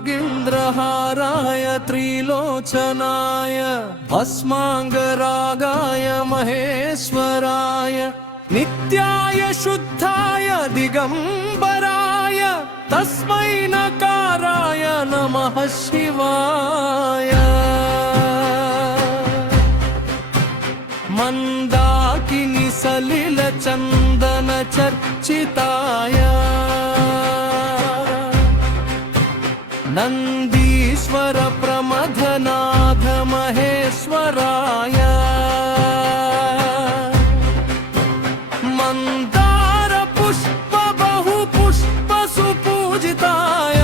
नागेन्द्रहाराय त्रिलोचनाय भस्माङ्गरागाय महेश्वराय नित्याय शुद्धाय दिगंबराय तस्मै नकाराय नमः शिवाय। मंदाकिनी सलिल चंदन चर्चिताय नंदीश्वर प्रमथनाथ महेश्वराय मंदार पुष्प बहु पुष्प सुपूजिताय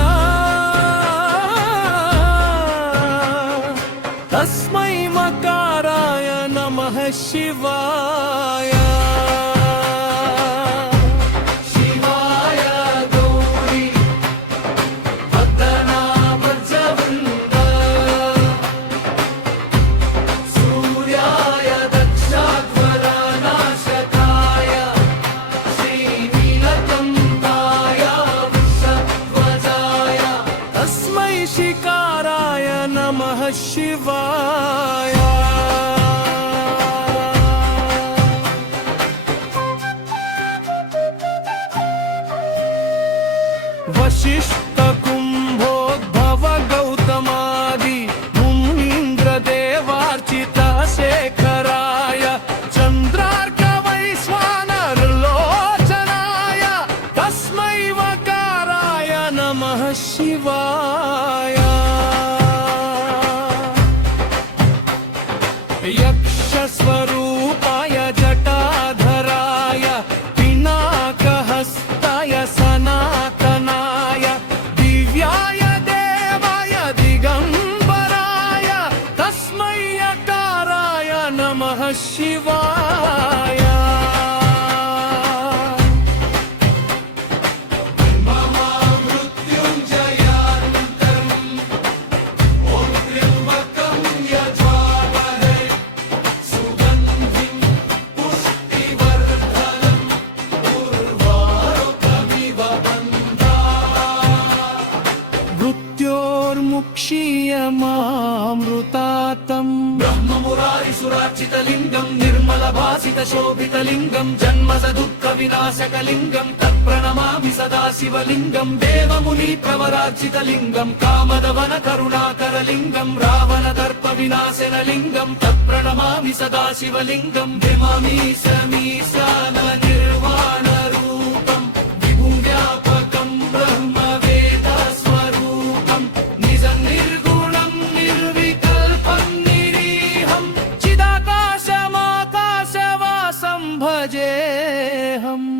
तस्मै मकाराय नमः शिवाय। शिकाराय नमः शिवाय। वशिष्ठ कुंभोद्भव गौतमादि मुनीन्द्र देवार्चित शेखराय चंद्रार्क वैश्वानर लोचनाय तस्मै वकाराय नमः शिवाय। यक्षस्वरूपाय जटाधराय पिनाकहस्ताय सनातनाय दिव्याय देवाय दिगंबराय तस्मै यकाराय नमः शिवाय। मृत्योर्मुक्षीयमामृतातं ब्रह्ममुरारिसुरार्चितलिङ्गं निर्मलभासितशोभितलिङ्गं जन्मसदुःखविनाशकलिङ्गं तत्प्रणमामि सदा शिवलिङ्गं देवमुनिप्रवरार्चितलिङ्गं कामदवनकरुणाकरलिङ्गं रावणदर्पविनाशनलिङ्गं तत्प्रणमामि सदा शिवलिङ्गं निर्वाणरूपं विभुव्यापकं ब्रह्मवेदस्वरूपं निजं निर्गुणं निर्विकल्पं निरीहं चिदाकाशमाकाशवासं भजेऽहम्।